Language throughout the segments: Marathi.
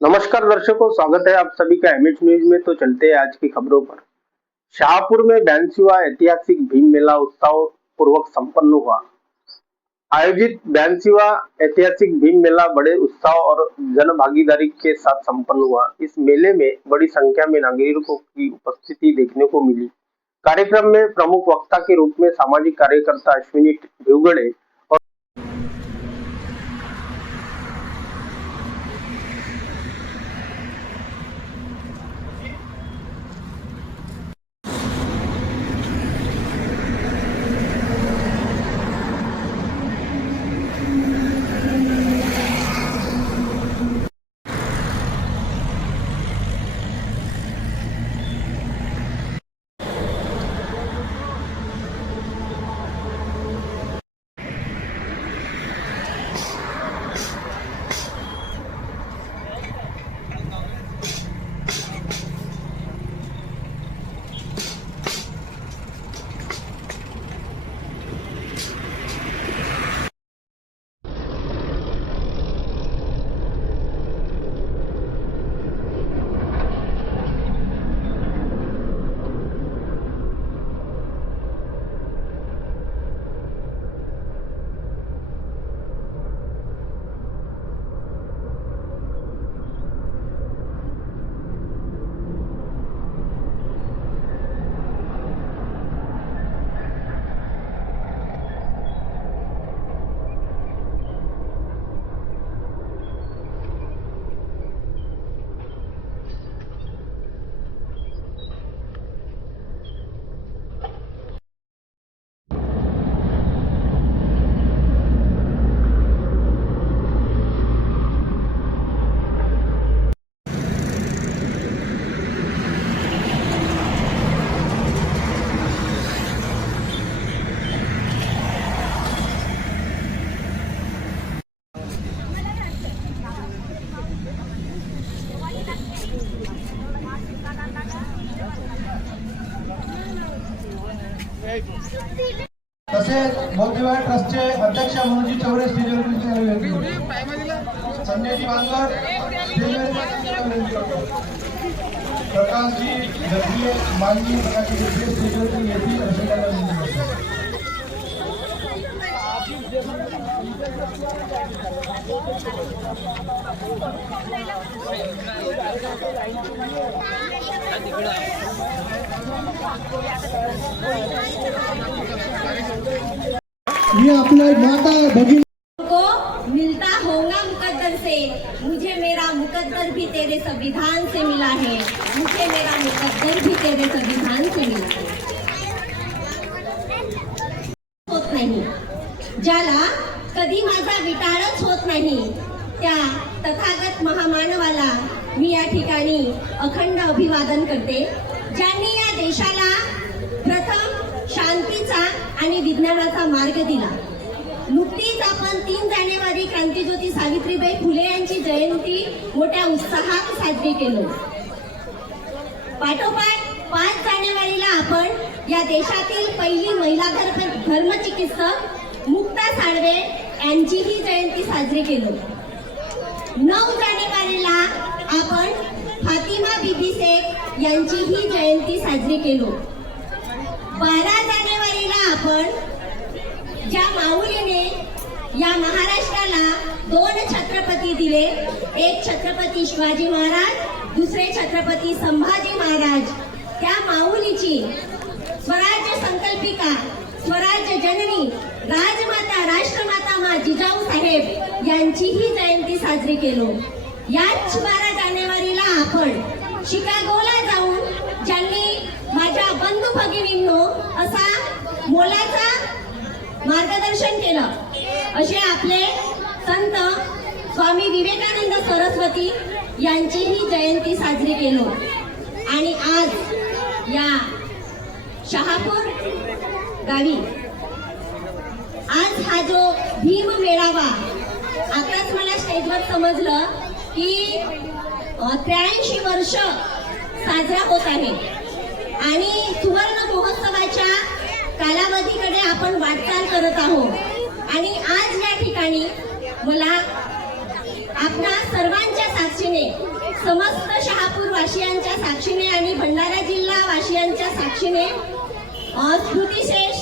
नमस्कार दर्शकों, स्वागत है आप सभी का एमएच न्यूज में। तो चलते हैं आज की खबरों पर। शाहपुर में 82वां ऐतिहासिक भीम मेला उत्साह पूर्वक संपन्न हुआ। आयोजित 82वां ऐतिहासिक भीम मेला बड़े उत्साह और जन भागीदारी के साथ संपन्न हुआ। इस मेले में बड़ी संख्या में नागरिकों की उपस्थिति देखने को मिली। कार्यक्रम में प्रमुख वक्ता के रूप में सामाजिक कार्यकर्ता अश्विनी भिवगड़े तसेच बौद्धिवाद ट्रस्टचे अध्यक्ष मनोजी चौरे स्टेजवर संजयजी वांगड प्रकाशजी गद्दे मानजी प्रकाशजी स्टेजवर येथील ये अपना माता भगिनी को मिलता होगा मुकद्दर से। मुझे मेरा मुकद्दर भी तेरे संविधान से मिला है। मुझे मेरा मुकद्दर भी तेरे संविधान से मिला है। होत नाही ज्याला कधी माझा विटाळच होत नाही त्या तथागत महामानवाला मी या ठिकाणी अखंड अभिवादन करते, ज्यांनी या देशाला प्रथम शांतीचा आणि विज्ञानाचा मार्ग दिला। नुकतीच आपण 3 जानेवारी क्रांतिज्योती सावित्रीबाई फुले यांची जयंती मोठ्या उत्साहात साजरी केली। पाठोपाठ 5 जानेवारीला आपण या देशातील पहिली महिला धर्मचिकित्सक मुक्ता साळवे यांचीही जयंती साजरी केली। 9 जानेवारीला आपण फातिमा बीबी शेख यांचीही जयंती साजरी केली। 12 जानेवारीला आपण ज्या माऊलीने या महाराष्ट्राला 2 छत्रपती दिले, एक छत्रपती शिवाजी महाराज, दुसरे छत्रपती संभाजी महाराज, त्या माऊलीची स्वराज्य संकल्पिका, स्वराज्य जननी, राजमाता, राष्ट्रमाता मा जिजाऊ साहेब यांचीही जयंती साजरी केली। याच 12 जानेवारीला आपण शिकागोला जाऊन ज्यांनी माझ्या बंधू भगिनींनो असा मोलाचा मार्गदर्शन केलं, असे आपले संत स्वामी विवेकानंद सरस्वती यांचीही जयंती साजरी केली। आणि आज या शहापूर गावी आज हा जो भीम मेळावा, आताच मला स्टेजवर समजलं की 83 वर्ष साजरा होत आहे आणि सुवर्ण महोत्सवाच्या कालावधीकडे आपण वाटचाल करत आहोत। आणि आज या ठिकाणी मला आपणा सर्वांच्या साक्षीने समस्त शहापूर वासियांच्या साक्षीने आणि भंडारा जिल्हा वासियांच्या साक्षीने स्मृतिशेष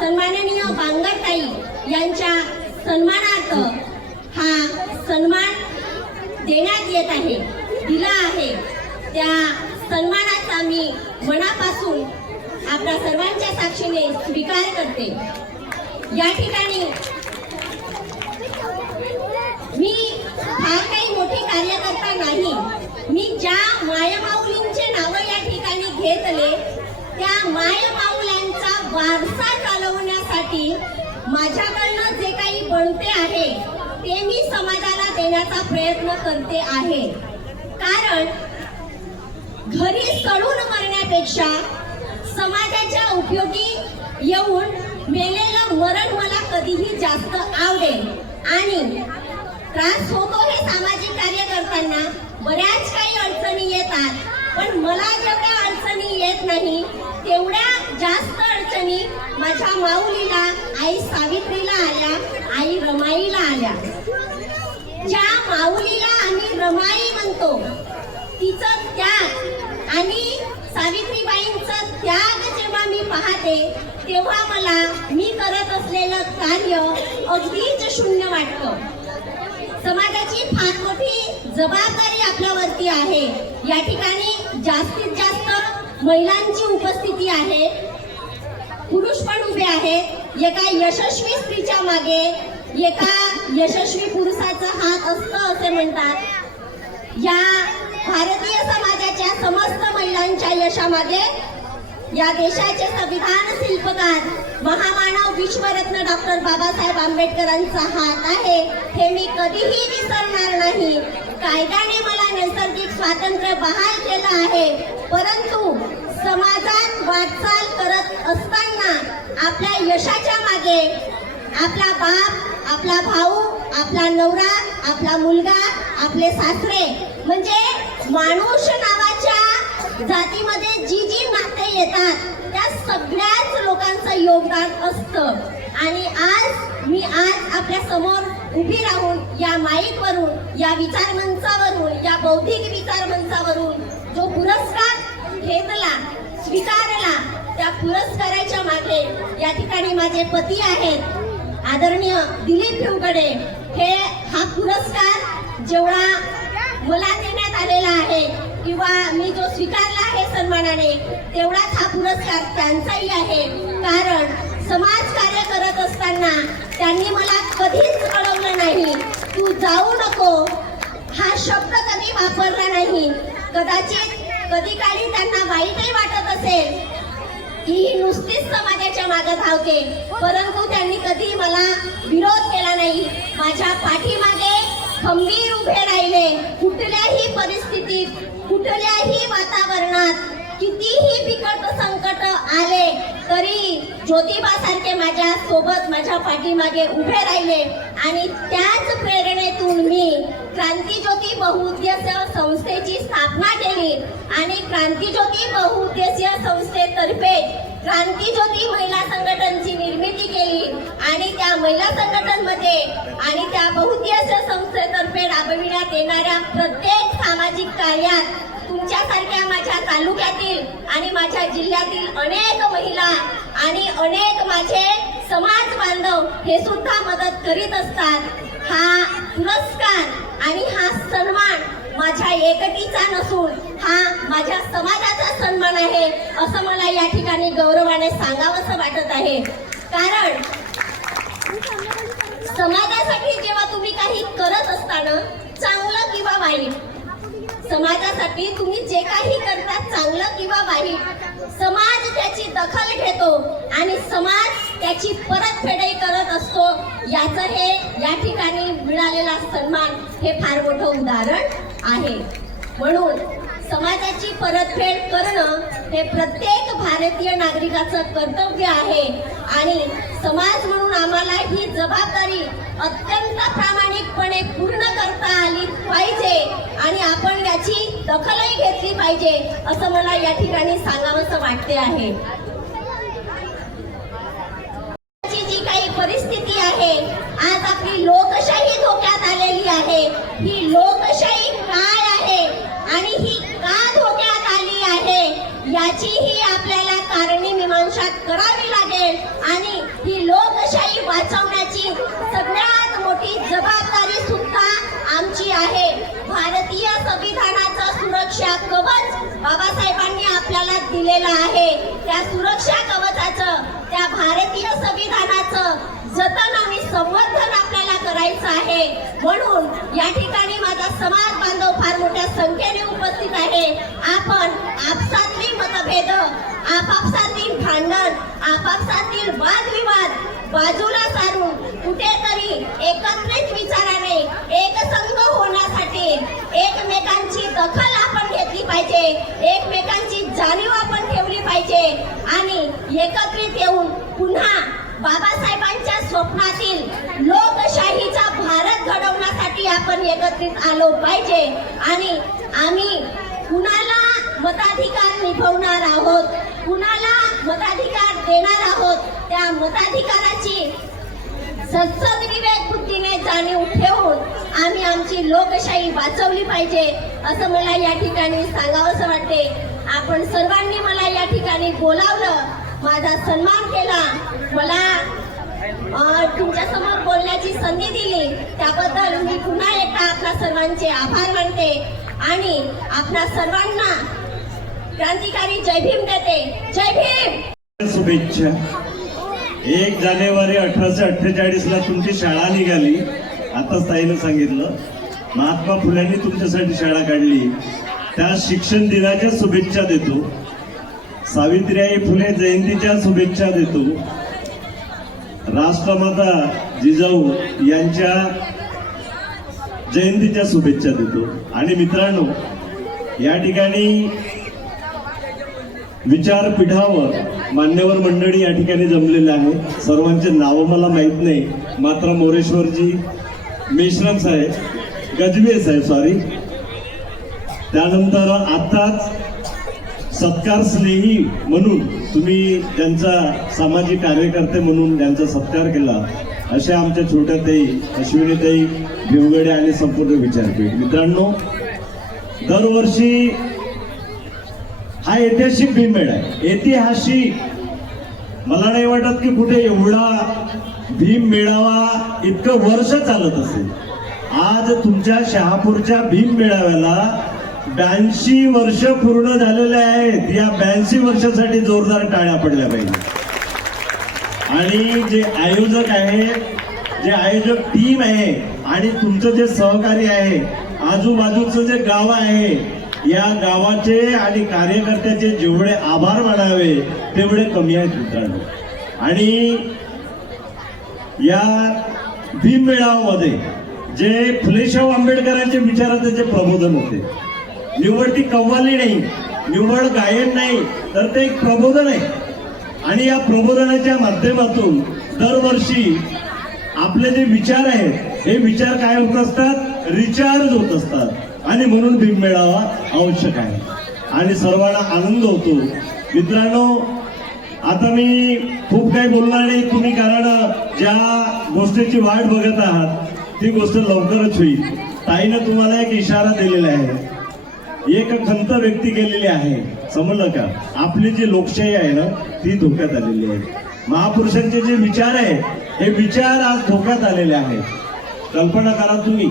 सन्माननीय बांगरताई यांच्या सन्मानार्थ हा सन्मान देण्यात येत आहे, दिला आहे। त्या सन्मानाचा मी मनापासून आपल्या सर्वांच्या साक्षीने स्वीकार करते। या ठिकाणी मी फार काही मोठी कार्यकर्ता नाही, मी ज्या मायमाऊलींचे नाव या ठिकाणी घेतले त्या मायमाऊल्यांचा वारसा चालवण्यासाठी माझ्याकडनं जे काही बनते आहे ते मी समाजाला देण्याचा प्रयत्न करते आहे। कारण घरी सडून मरण्यापेक्षा समाजाच्या उपयोगी येऊन मेलेलं मरण मला कधीही जास्त आवडेल। आणि त्रास होतो हे सामाजिक कार्य करताना, बऱ्याच काही अडचणी येतात, पण मला जेवढ्या अडचणी येत नाही तेवढ्या जास्त अडचणी माझ्या माऊलीला, आई सावित्रीला आल्या, आई रमाईला आल्या। ज्या माऊलीला आम्ही रमाई म्हणतो तिचं त्याग आणि सावित्रीबाईंचं त्याग जेव्हा मी पाहते तेव्हा मला मी करत असलेलं कार्य अगदीच शून्य वाटतं। समाजाची फार मोठी जबाबदारी आपल्यावरती आहे। या ठिकाणी जास्तीत जास्त महिलांची उपस्थिती आहे, पुरुष पण उभे आहेत। एका यशस्वी स्त्रीच्या मागे एका यशस्वी पुरुषाचा हात असतो असे म्हणतात। या भारतीय समाजाच्या समस्त महिलांच्या यशामागे या देशाचे संविधान शिल्पकार महामानव विश्वरत्न डॉक्टर बाबासाहेब आंबेडकरांचा हात आहे, हे मी कधीही विसरणार नाही। कायद्याने मला नैसर्गिक स्वातंत्र्य बहाल केलं आहे, परंतु समाजात वाटचाल करत असताना आपल्या यशाच्या मागे आपला बाप, आपला भाऊ, आपला नवरा, आपला मुलगा, आपले सासरे म्हणजे माणूस नावाच्या जातीमध्ये जी जी नाते येतात त्या सगळ्याच लोकांचं योगदान असतं। आणि मी आज आपल्या समोर उभी राहून या माईकवरून, या विचारमंचावरून, या बौद्धिक विचारमंचावरून जो पुरस्कार घेतला, स्वीकारला, त्या पुरस्काराच्या मागे या ठिकाणी माझे पती आहेत आदरणीय दिलीप भिवगडे। हा पुरस्कार जेवढा मला देण्यात आलेला आहे किंवा मी जो स्वीकारला आहे सन्मानाने, तेवढाच हा पुरस्कार त्यांचाही आहे। कारण समाज कार्य करत असताना त्यांनी मला कधीच कळवलं नाही, तू जाऊ नको, हा शब्द कधी वापरला नाही। कदाचित कधी काळी त्यांना वाईटही वाटत असेल की ही नुसतीच समाजाच्या मागे धावते, परंतु त्यांनी कधी मला विरोध केला नाही। माझ्या पाठीमागे खंबीर उभे राहिले। कुठल्याही परिस्थितीत, कुठल्याही वातावरणात, कितीही बिकट संकट आले तरी ज्योतिबासारखे माझ्या सोबत, माझ्या पाठीमागे उभे राहिले। आणि त्याच प्रेरणेतून मी क्रांतिज्योती बहुउद्देशीय संस्थेची स्थापना केली आणि क्रांतिज्योती बहुउद्देशीय संस्थेतर्फे क्रांतिज्योती महिला संघटनेची निर्मिती केली। आणि त्या महिला संघटनेमध्ये आणि त्या बहुउद्देशीय संस्थेतर्फे राबविण्यात येणाऱ्या प्रत्येक सामाजिक कार्यात तुमच्यासारख्या माझ्या तालुक्यातील आणि माझ्या जिल्ह्यातील अनेक महिला आणि अनेक माझे समाज बांधव हे सुद्धा मदत करीत असतात। हा पुरस्कार आणि हा सन्मान माझ्या एकटीचा नसून हा माझ्या समाजाचा सन्मान आहे, असं मला या ठिकाणी गौरवाने सांगावंसं वाटत आहे। कारण समाजासाठी जेव्हा तुम्ही काही करत असताना, चांगलं किंवा वाईट, समाजासाठी तुम्ही जे काही करता चांगलं किंवा वाईट, समाज त्याची दखल घेतो आणि समाज त्याची परतफेडही करत असतो। याचं हे या ठिकाणी मिळालेला सन्मान हे फार मोठं उदाहरण आहे। म्हणून समाजाची परतफेड करणं हे प्रत्येक भारतीय नागरिकाचं कर्तव्य आहे आणि समाज म्हणून आम्हाला ही जबाबदारी अत्यंत प्रामाणिकपणे पूर्ण करता आली पाहिजे आणि आपण याची दखलही घेतली पाहिजे, असं मला या ठिकाणी सांगावंसं वाटते आहे। जी काही परिस्थिती आहे, आज आपली लोकशाही धोक्यात आलेली आहे। ही लोकशाही काय आहे याचीही आपल्याला कारणे मीमांसा करावी लागेल आणि ही लोकशाही वाचवण्याची सगळ्यात मोठी जबाबदारी सुद्धा आमची आहे. भारतीय संविधानाचं सुरक्षा कवच बाबासाहेबांनी आपल्याला दिलेलं आहे. त्या सुरक्षा कवचाचं, त्या भारतीय संविधानाचं जतन आणि संवर्धन आपल्याला करायचं आहे. म्हणून या ठिकाणी माझा समाज बांधव फार मोठ्या संख्येने उपस्थित आहे. आपण आपसातली मतभेद, आपापसातील भांडण, आपापसातील वादविवाद बाजूला सारून कुठेतरी एकत्रित विचाराने एकसंघ होण्यासाठी एकमेकांची दखल आपण घेतली पाहिजे, एकमेकांची जाणीव आपण ठेवली पाहिजे आणि एकत्रित येऊन पुन्हा बाबासाहेबांच्या स्वप्नातील लोकशाहीचा भारत घडवण्यासाठी आपण एकत्रित आलो पाहिजे. आणि आम्ही कुणाला मताधिकार निभवणार आहोत, कुणाला मताधिकार देणार आहोत, त्या मताधिकाराची सद्विवेक बुद्धीने जाणीव ठेवून आम्ही आमची लोकशाही वाचवली पाहिजे असं मला या ठिकाणी सांगावंसं वाटते. आपण सर्वांनी मला या ठिकाणी बोलावलं, माझा सन्मान केला, मला तुमच्या समोर बोलण्याची संधी दिली, त्याबद्दल मी पुन्हा एकदा आपल्या सर्वांचे आभार मानते आणि आपल्या सर्वांना क्रांतिकारी जय भीम देते. जय भीम. शुभेच्छा. 1 जानेवारी 1848 ला तुमची शाळा निघाली. आताच ताईनं सांगितलं महात्मा फुल्यांनी तुमच्यासाठी शाळा काढली. त्या शिक्षण दिनाच्या शुभेच्छा देतो. सावित्रीबाई फुले जयंतीच्या शुभेच्छा देतो. राष्ट्रमाता जिजाऊ यांच्या जयंतीच्या शुभेच्छा देतो. आणि मित्रांनो, या ठिकाणी विचारपीठावर मान्यवर मंडळी या ठिकाणी जमलेले आहे. सर्वांचे नावं मला माहीत नाही, मात्र मोरेश्वरजी, मेश्राम साहेब, गजबे साहेब, सॉरी, त्यानंतर आताच सत्कार स्नेही म्हणून तुम्ही ज्यांचा सामाजिक कार्यकर्ते म्हणून ज्यांचा सत्कार केला अशा आमच्या छोट्या ताई अश्विनीताई भिवगडे आणि संपूर्ण विचारपीठ. मित्रांनो, दरवर्षी हा ऐतिहासिक भीममेळा आहे. ऐतिहासिक, मला नाही वाटत की कुठे एवढा भीम मेळावा इतकं वर्ष चालत असेल. आज तुमच्या शहापूरच्या भीम मेळाव्याला 82 वर्ष पूर्ण झालेले आहेत. या 82 वर्षासाठी जोरदार टाळ्या पडल्या पाहिजे. आणि जे आयोजक आहेत, जे आयोजक टीम आहे आणि तुमचं जे सहकारी आहे, आजूबाजूचं जे गाव आहे, या गावाचे आणि कार्यकर्त्याचे जेवढे आभार मानावे तेवढे कमी आहेत मित्रांनो. आणि या भीम मेळाव्यामध्ये जे फुलेशाह आंबेडकरांच्या विचाराचे जे प्रबोधन होते, निव्वळ ती कव्वाली नाही, निव्वळ गायन नाही, तर ते एक प्रबोधन आहे. आणि या प्रबोधनाच्या माध्यमातून दरवर्षी आपले जे विचार आहेत हे विचार काय होत असतात, रिचार्ज होत असतात. आणि म्हणून भीम मेळावा आवश्यक आहे आणि सर्वांना आनंद होतो. मित्रांनो, आता मी खूप काही बोलणार नाही तुम्ही, कारण ज्या गोष्टीची वाट बघत आहात ती गोष्ट लवकरच होईल. ताईनं तुम्हाला एक इशारा दिलेला आहे, एक खंत व्यक्ती केलेली आहे. समजलं का? आपली जी लोकशाही आहे ना ती धोक्यात आलेली आहे. महापुरुषांचे जे विचार आहे हे विचार आज धोक्यात आलेले आहेत. कल्पना करा तुम्ही,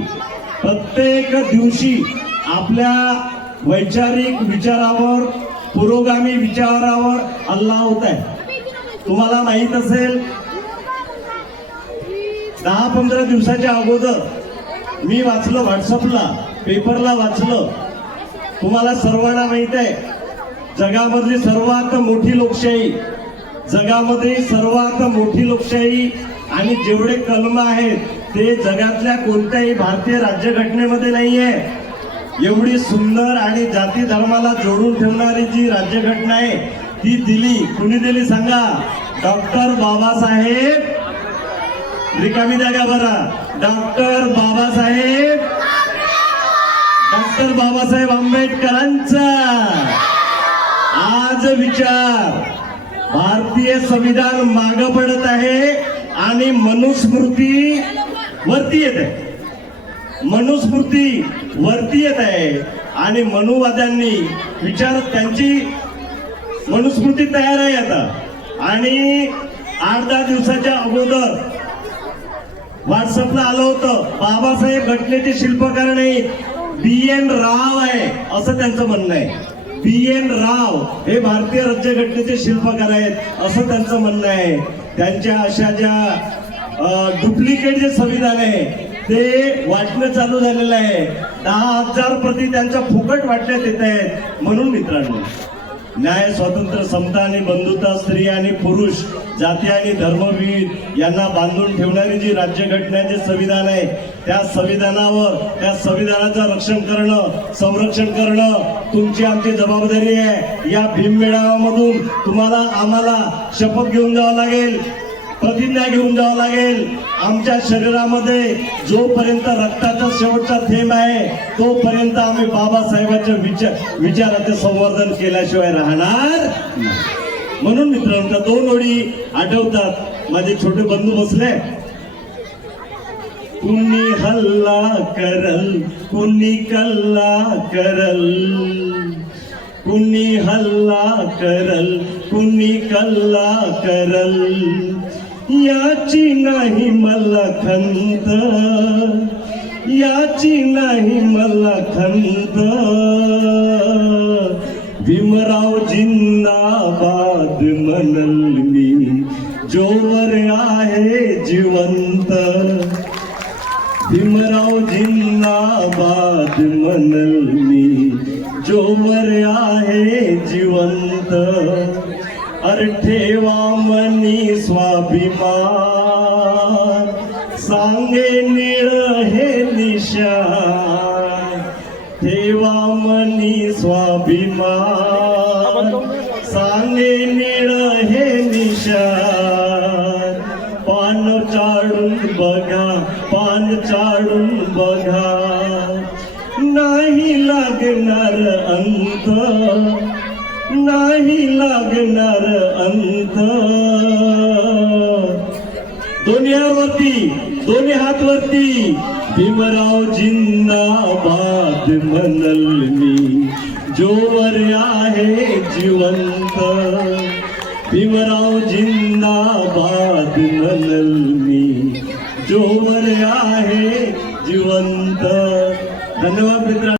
प्रत्येक दिवशी आपल्या वैचारिक विचारावर, पुरोगामी विचारावर हल्ला होत आहे. तुम्हाला माहित असेल 10-15 दिवसाच्या अगोदर मी वाचलं, व्हॉट्सअपला, पेपरला वाचलं. तुम्हाला सर्वांना माहित आहे जगामधली सर्वात मोठी लोकशाही, जगामध्ये सर्वात मोठी लोकशाही आणि जेवढे कलम आहेत ते जगातल्या कोणत्याही भारतीय राज्यघटनेमध्ये नाहीये. एवढी सुंदर आणि जाती धर्माला जोडून ठेवणारी जी राज्यघटना आहे ती दिली, कुणी दिली सांगा? डॉक्टर बाबासाहेब, रिकामी जागा बरा, डॉक्टर बाबासाहेब आंबेडकरांचा आज विचार. भारतीय संविधान मागे पडत आहे आणि मनुस्मृती वरती येत आहे, मनुस्मृती वरती येत आहे. आणि मनुवाद्यांनी विचार, त्यांची मनुस्मृती तयार आहे आता, आणि 8-10 दिवसाच्या अगोदर व्हॉट्सअपला आलं होतं. बाबासाहेब घटनेचे शिल्पकार नाही, BN राव आहे असं त्यांचं म्हणणं आहे. BN राव हे भारतीय राज्यघटनेचे शिल्पकार आहेत असं त्यांचं म्हणणं आहे. त्यांच्या अशा ज्या डुप्लिकेट जे संविधान आहे ते वाटणं चालू झालेलं आहे. 10,000 प्रती त्यांच्या फुकट वाटण्यात येत आहेत. म्हणून मित्रांनो, न्याय, स्वातंत्र्य, समता आणि बंधुता, स्त्री आणि पुरुष, जाती आणि धर्मविविध यांना बांधून ठेवणारी जी राज्यघटनेचे संविधान आहे, त्या संविधानावर, त्या संविधानाचं रक्षण करणं, संरक्षण करणं तुमची आमची जबाबदारी आहे. या भीम मेळाव्यामधून तुम्हाला आम्हाला शपथ घेऊन जावं लागेल, प्रतिज्ञा घेऊन जावं लागेल. आमच्या शरीरामध्ये जोपर्यंत रक्ताचा शेवटचा थेंब आहे तोपर्यंत आम्ही बाबासाहेबांच्या विचाराचे संवर्धन केल्याशिवाय राहणार नाही. म्हणून मित्रांनो, त्या 2 ओळी आठवतात. माझे छोटे बंधू बसले. कुणी हल्ला करल, कुणी कल्ला करल, कुणी हल्ला करल, कुणी कल्ला करल, याची नाही मला खंत, याची नाही मला खंत. भीमराव जिंदाबाद म्हणल मी जोवर आहे जिवंत. भीमराव जिंदाबाद म्हणल मी जोवर आहे जिवंत. अरे ठेवा मनी स्वाभिमान, सांगे निळ हे निशान. ठेवा मनी स्वाभिमान, सांगे निळ हे निशान. पान चाडून बघा, पान चाडून बघा, नाही लागणार अंत, नाही लागणार अंत. दोन्ही हातवरती, दोन्ही हातवरती. भीमराव जिंदाबाद म्हणल मी जोवर आहे जिवंत. भीमराव जिंदाबाद म्हणल मी जोवर आहे जिवंत. धन्यवाद मित्रांनो.